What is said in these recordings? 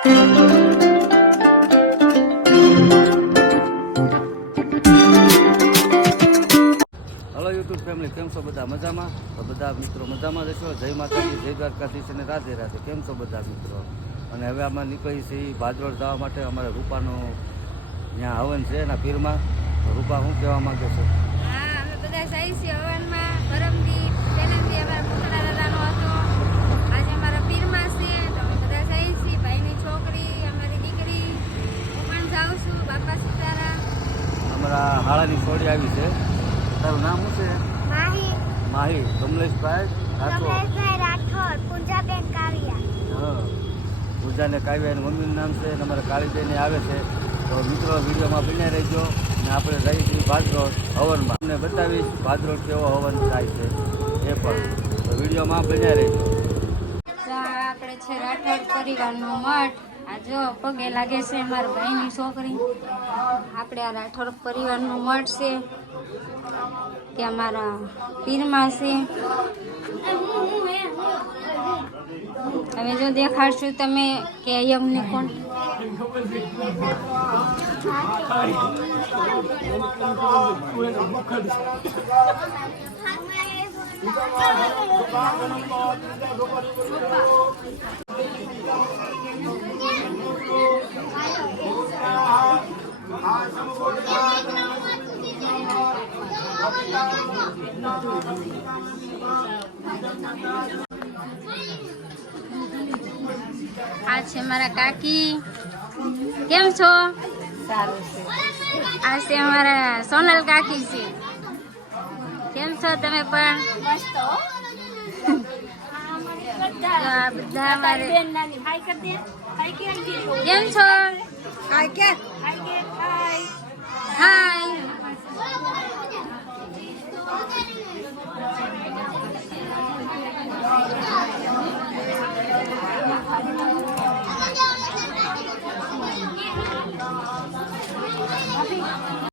Hello YouTube family, કેમ છો બધા? મજામાં? તો બધા મિત્રો મજામાં રહેશો. જય માતાજી, જય દ્વારકાધીશ અને રાધે રાધે. કેમ છો બધા મિત્રો? અને હવે આમાં નીકળી છીએ ભાદરોડ જવા માટે. અમારે રૂપાનું ત્યાં હવન છે એના પીરમાં. રૂપા શું કહેવા માંગે છે? હા, અમે બધા જઈએ છીએ હવનમાં. પરમદી પહેલાંથી અમારા મોટા દાદાનો હતો, આજે અમારા પીરમાં છે. તો અમે બધા જઈએ છીએ. ભાઈની છોકરી, અમારી દીકરી, હું પણ જાઉં છું. બાપા સીતારામ. અમારા હાળાની છોડી આવી છે. તારું નામ શું છે? માહી. માહી. કમલેશભાઈ રાઠોડ. પૂજાબેન કાવિયા. હા, પૂજાને કાવ્યાની મમ્મીનું નામ છે અને અમારા કાળીબેન આવે છે. તો મિત્રો વિડીયોમાં બન્યા રહેજો. અને આપણે જઈએ છીએ ભાદરોડ હવનમાં. તમને બતાવીશ ભાદરોડ કેવો હવન થાય છે એ પણ. તો વિડીયોમાં બન્યા રહેજો. આપણે છે રાઠોડ પરિવારનો મઠ. આ જો પગે લાગે છે મારા ભાઈની છોકરી. આપણે આ રાઠોડ પરિવારનો મઠ છે કે અમારા પીરમાં છે. હવે જો દેખાડશું તમે કે અમને કોણ આ છે મારા કાકી. કેમ છો? સારું છે. આ છે અમારા સોનલ કાકી છે. કેમ છો તમે પણ? આ બધા અમારે કેમ છો? હાય.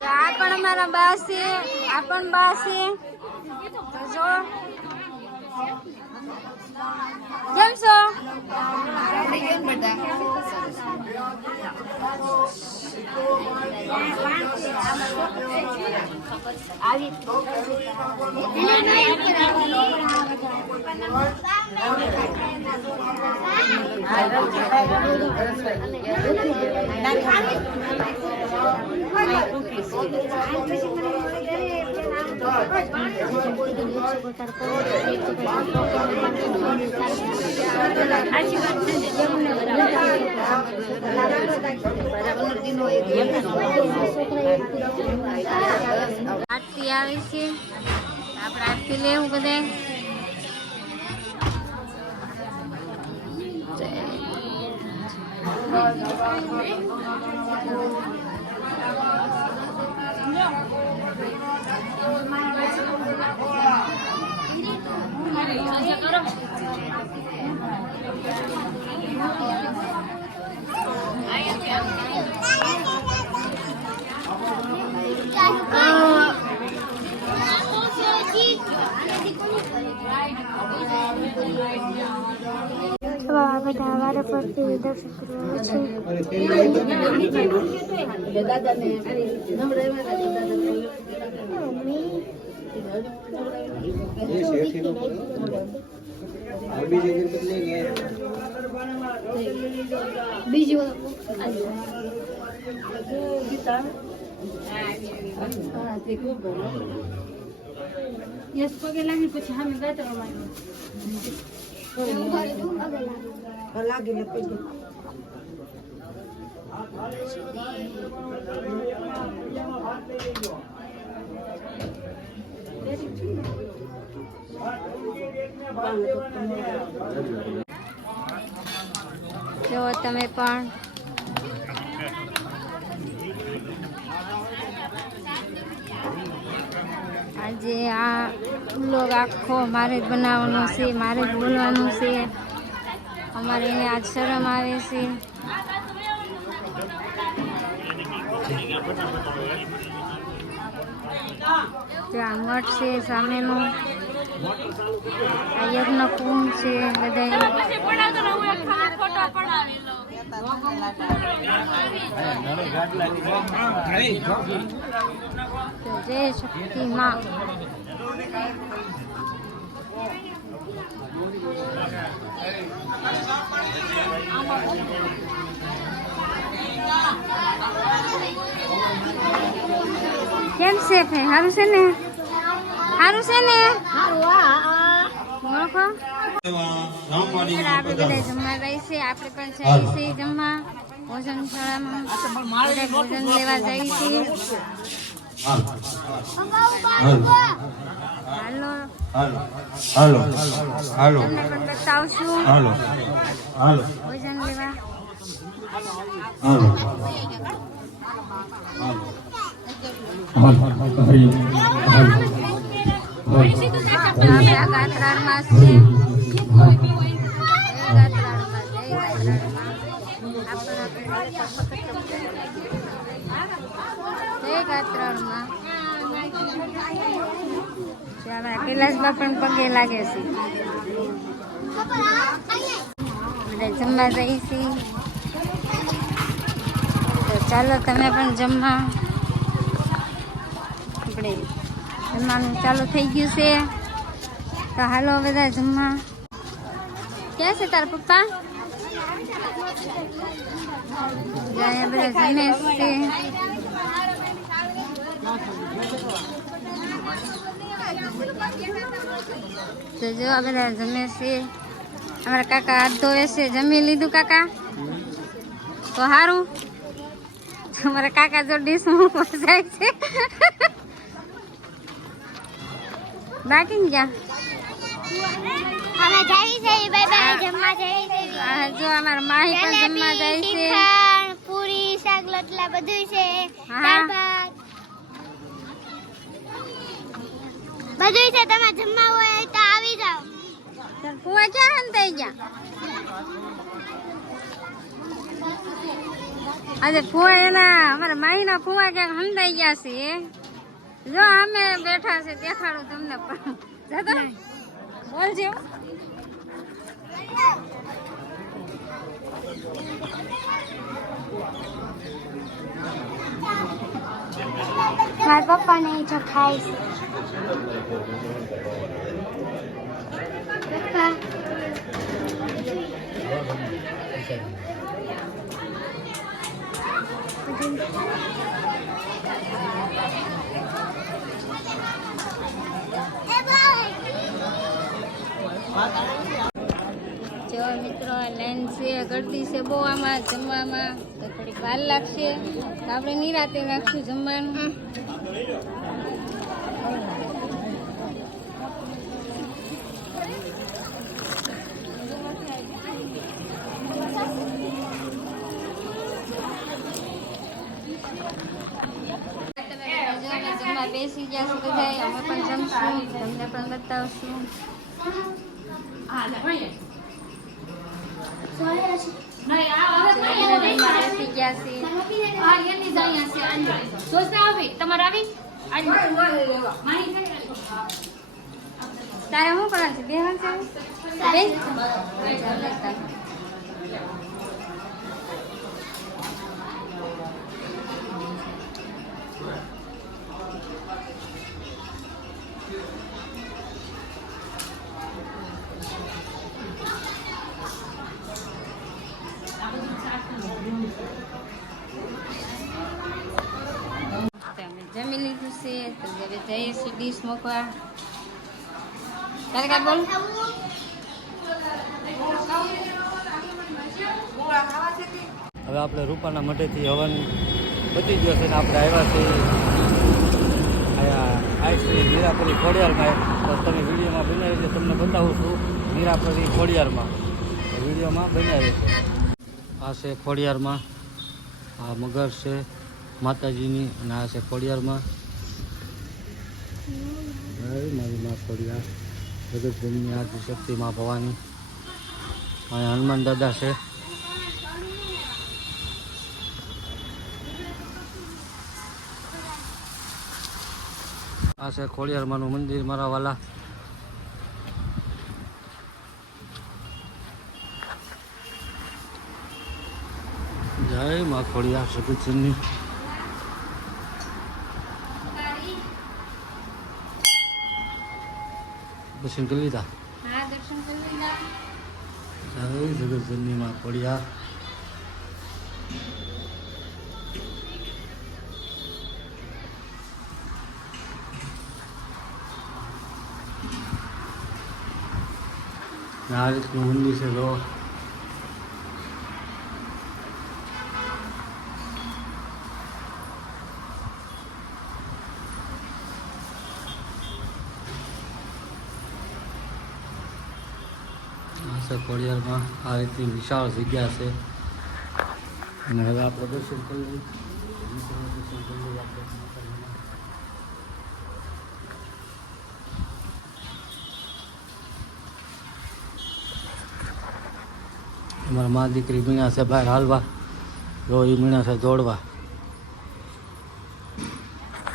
આ પણ અમારા બા છે. આ પણ બા છે. તો જો કેમ છો? આરતી આવી છે. આપણે આરતી લેવું બધા. બધા વારે ફરતી દર્શન કરવા છે. બીજું યસ પગે લાગી પછી સામે ગાતર લાગી જો તમે પણ આજે આ વ્લોગ આખો મારે જ બનાવવાનો છે, મારે જ બોલવાનું છે. અમારે એને આજ શરમ આવે છે. ત્યાં મઠ છે સામેનો, આ યજ્ઞ કુંડ છે બધા. તો જય શક્તિ માં. કેમ છે ભાઈ? સારું છે ને? સારું છે ને? ઓળખો? આપણે બધા જમવા જાય છે. આપણે પણ જઈએ છીએ જમવા ભોજનશાળામાં. બધા ભોજન લેવા જઈએ છીએ. હાલો તમને પણ બતાવશું ભોજન લેવા. આપણે આ ગાત્રાળમાં છે. કૈલાસમાં પણ પગે લાગે છે. બધા જમવા જઈએ છીએ. તો ચાલો તમે પણ જમવા. આપણે જમવાનું ચાલુ થઈ ગયું છે. તો હાલો બધા જમવા. ક્યાં છે તારા પપ્પા? બધા જમે છે. તો જો આ બધા જમે છે. અમારા કાકા હાથ ધોવે છે. જમી લીધું કાકા? તો સારું. અમારા કાકા જો ડીશ મૂકવા જાય છે. બાકી ને ક્યાં? જો અમારા માહી પણ જમવા જાય છે. પૂરી શાક રોટલા બધું છે. બધું છે. તમે જમવા હોય તો આવી જાઓ. ફુવા ક્યાં હંતાઈ ગયા? આજે ફુવા એના અમારા માહીના ફુવા ક્યાંક હંતાઈ ગયા છે. જો અમે બેઠા છે. દેખાડું તમને પણ. જતો બોલજો. મારા પપ્પા ને જો ખાય છે. પપ્પા જો મિત્રો લાઈન છે. ગળતી છે બહુ આમાં જમવામાં. તો થોડીક વાર લાગશે. તો આપણે નિરાતે રાખશું જમવાનું. જમવા બેસી ગયા છે બધા. અમે પણ જમશું. તમને પણ બતાવશું. બેસી ગયા છે. તારે શું કરવાનું છે? બેહવાનું છે? બેસ. જમી લીધું છે. તો હવે જઈએ છીએ ડીશ મૂકવા. તારે કાંઈ બોલ? હવે આપણે રૂપાના મઢેથી હવન પતી ગયો છે ને આપણે આવ્યા છીએ આઈશ્રી મીરાપુરી ખોડિયારમાં. તો તમે વિડીયોમાં બનાવી એટલે તમને બતાવું છું મીરાપુરી ખોડિયારમાં. વિડીયોમાં બનાવી છે. આ છે ખોડિયારમાં. આ મગર છે માતાજીની અને આ છે ખોડિયારમાં. મારી મા ખોડિયાર જગતજનની આદિ શક્તિ માં ભવાની. અહીંયા હનુમાન દાદા છે. આ છે ખોડિયારમાંનું મંદિર મારા વાલા. જય માં ખોડિયાર જગતજનની. દર્શન કરી લીધા. હા દર્શન કરી લીધા. જય જગતજનની માં ખોડિયાર. આ રીતનું મંદિર છે જો. ખોડિયારમાં આ રીતની વિશાળ જગ્યા છે અને હવે આપણે દર્શન કરી લઈએ. દર્શન કરી લઈએ આપણે માતાજીના. અમારા મા દીકરી મીણા છે બહાર હાલવા, જો એ મીણા છે દોડવા.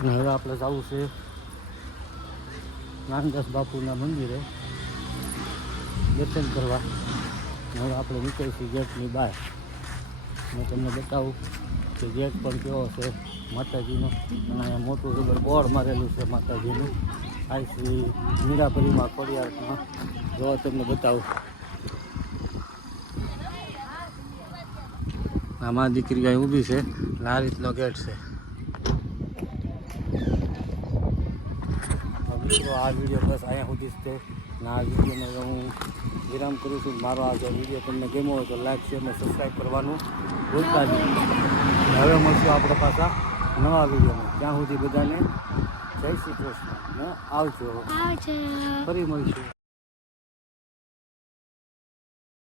અને હવે આપણે જવું છે નાનદાસ બાપુના મંદિરે દર્શન કરવા. હવે આપણે નીકળીશું ગેટની બહાર. હું તમને બતાવું કે ગેટ પણ કેવો છે માતાજીનો. અને અહીંયા મોટું ખબર બોર્ડ મારેલું છે માતાજીનું. આ શ્રી મીરાપરીમાં ખોડિયારમાં જો તમને બતાવું. આમાં દીકરી અહીં ઊભી છે. આ રીતનો ગેટ છે. મિત્રો આ વિડીયો બસ અહીંયા સુધી જ છે. અને આ વિડીયોને હું વિરામ કરું છું. મારો આ જો વિડીયો તમને ગમ્યો હોય તો લાઈક શેર અને સબસ્ક્રાઈબ કરવાનું ભૂલતા નહીં. હવે મળશું આપણે પાછા નવા વિડીયોમાં. ત્યાં સુધી બધાને જય શ્રી કૃષ્ણ ને આવજો. આવજો. ફરી મળીશું.